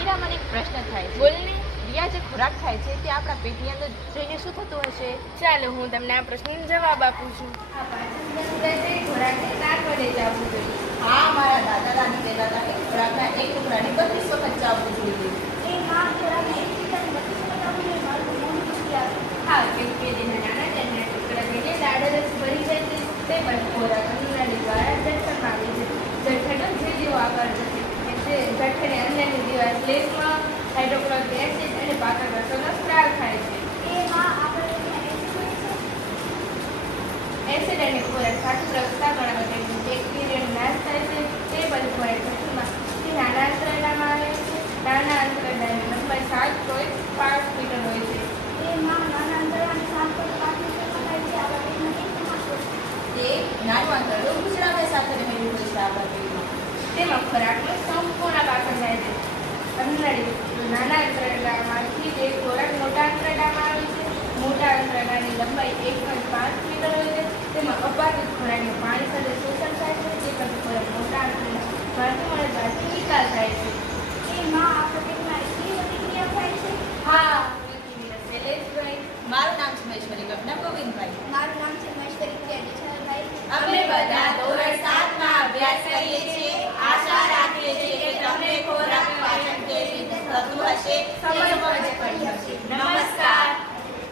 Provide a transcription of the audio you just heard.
મીરા, મને એક પ્રશ્ન થાય છે. બોલ ને. રિયા, જે ખોરાક ખાય છે તે આપણા પેટની અંદર જઈને શું થતું હશે? ચાલો હું તમને આ પ્રશ્નનો જવાબ આપું છું. આ પાચનતંત્ર ખોરાકને 4 વડે ચાવવું જોઈએ. હા, મારા દાદા દાદી કહેતા હતા કે ખોરાકના એક ટુકડાને 32 વખત ચાવવું જોઈએ. હા, કેમ કે જેના નાના નાના ટુકડા થઈને લાડરસ ભરી જાય છે તે પણ ખોરાક અન્નનાળી દ્વારા જઠરમાં આવે છે. જઠરનો જે જેવો આકાર થશે એટલે જઠરને અંદરની દીવાલ સ્લેશમાં હાઇડ્રોક્લોરિક એસિડ અને પાતળ રસોનો સ્ત્રાવ થાય છે. એસિડ અને ખોરાક સાથે પ્રગટા ગણાવે છે. બેક્ટેરિયાનો નાશ થાય છે તે પણ ખોરાક જઠરમાં તે નાના આંતરડામાં આવે છે. નાના આંતરડાની લંબાઈ 7.5 મીટર હોય છે. તે નાનું આંતરડું ગુજરાવે સાથે રહેલું હોય છે આપણા પેટમાં. તેમાં ખોરાકનો સંપૂર્ણ પાચન થાય છે. અન્નનાળી નાના આંતરડામાંથી જે ખોરાક મોટા આંતરડામાં આવે છે. મોટા આંતરડાની લંબાઈ 1.5 મીટર હોય છે. તેમાં અપાકૃત ખોરાકનું પાણી સાથે શોષણ થાય છે. તે પછી ખોરાક મોટા આંતરડામાંથી મળવાથી નિકાલ થાય છે. હા, શૈલેષભાઈ. મારું નામ છે મહેશ્વરી કપના ગોવિંદભાઈ. મારું નામ છે મહેશ્વરી વિદ્યાર્થી. અમે બધા ધોરણ 7 માં અભ્યાસ કરીએ છીએ. આશા રાખીએ છીએ કે તમને ખોરાકનું પાચન કેવી રીતે થતું હશે તે સમજ પડી હશે. નમસ્કાર.